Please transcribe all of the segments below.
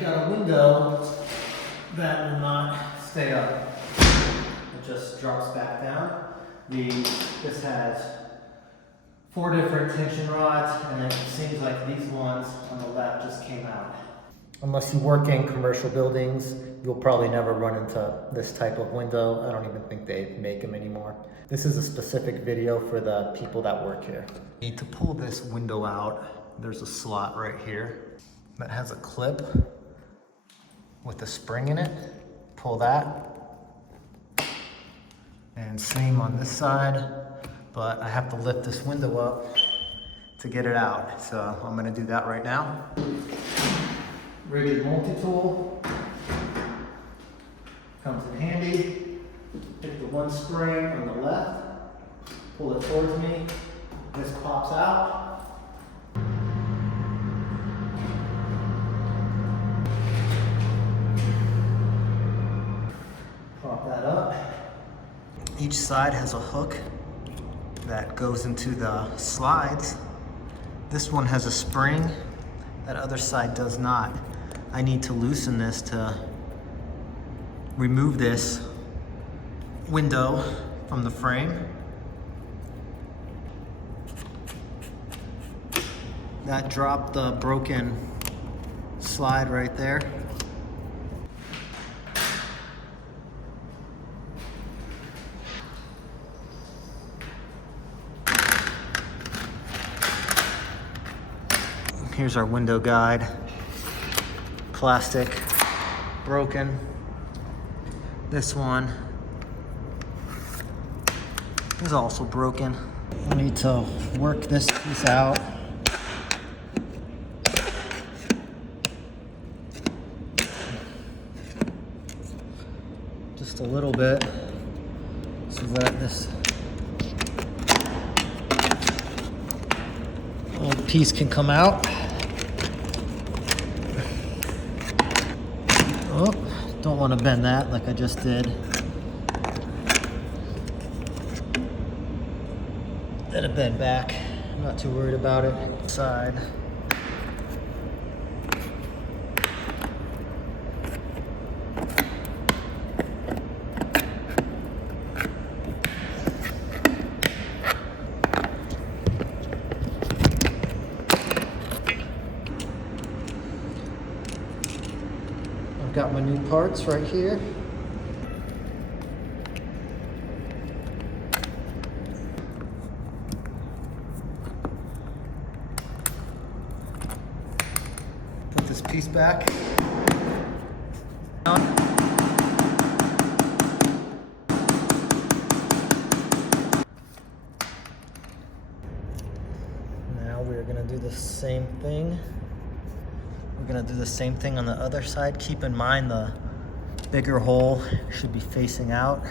got a window that will not stay up. It just drops back down. This has 4 different tension rods, and it seems like these ones on the left just came out. Unless you work in commercial buildings, you'll probably never run into this type of window. I don't even think they make them anymore. This is a specific video for the people that work here. You need to pull this window out. There's a slot right here that has a clip with a spring in it. Pull that. And same on this side, but I have to lift this window up to get it out. So I'm gonna do that right now. Rigid multi-tool comes in handy. Hit the one spring on the left, pull it towards me, this pops out. Prop that up. Each side has a hook that goes into the slides. This one has a spring, that other side does not. I need to loosen this to remove this window from the frame. That dropped the broken slide right there. Here's our window guide. Plastic, broken. This one is also broken. I need to work this piece out. Just a little bit so that this little piece can come out. Oh, don't want to bend that like I just did. Let it bend back. I'm not too worried about it. Side. I've got my new parts right here. Put this piece back. Now we're gonna do the same thing. We're gonna do the same thing on the other side. Keep in mind the bigger hole should be facing out.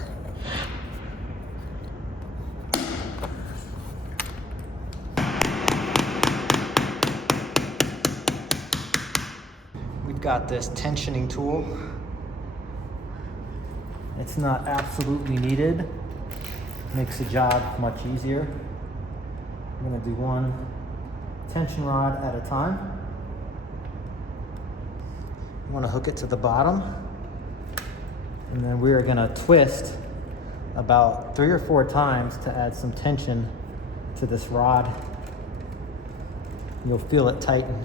We've got this tensioning tool. It's not absolutely needed. Makes the job much easier. I'm gonna do one tension rod at a time. You want to hook it to the bottom, and then we are going to twist about 3 or 4 times to add some tension to this rod. You'll feel it tighten.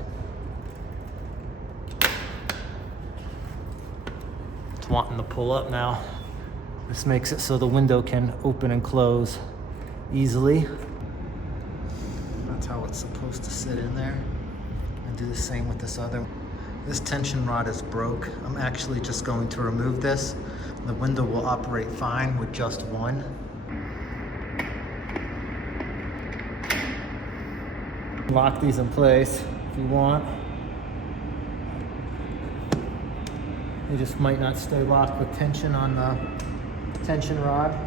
It's wanting to pull up now. This makes it so the window can open and close easily. That's how it's supposed to sit in there. And do the same with this other. This tension rod is broke. I'm actually just going to remove this. The window will operate fine with just one. Lock these in place if you want. They just might not stay locked with tension on the tension rod.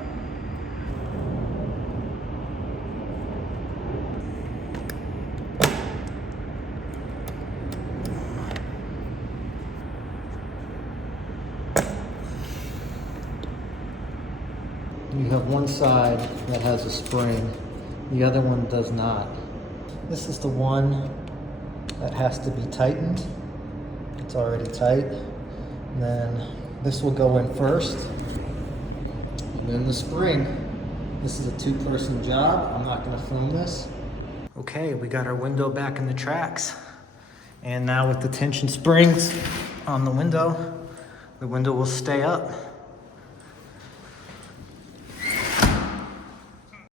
You have one side that has a spring, the other one does not. This is the one that has to be tightened. It's already tight. And then this will go in first. And then the spring. This is a 2-person job. I'm not gonna film this. Okay, we got our window back in the tracks. And now with the tension springs on the window will stay up.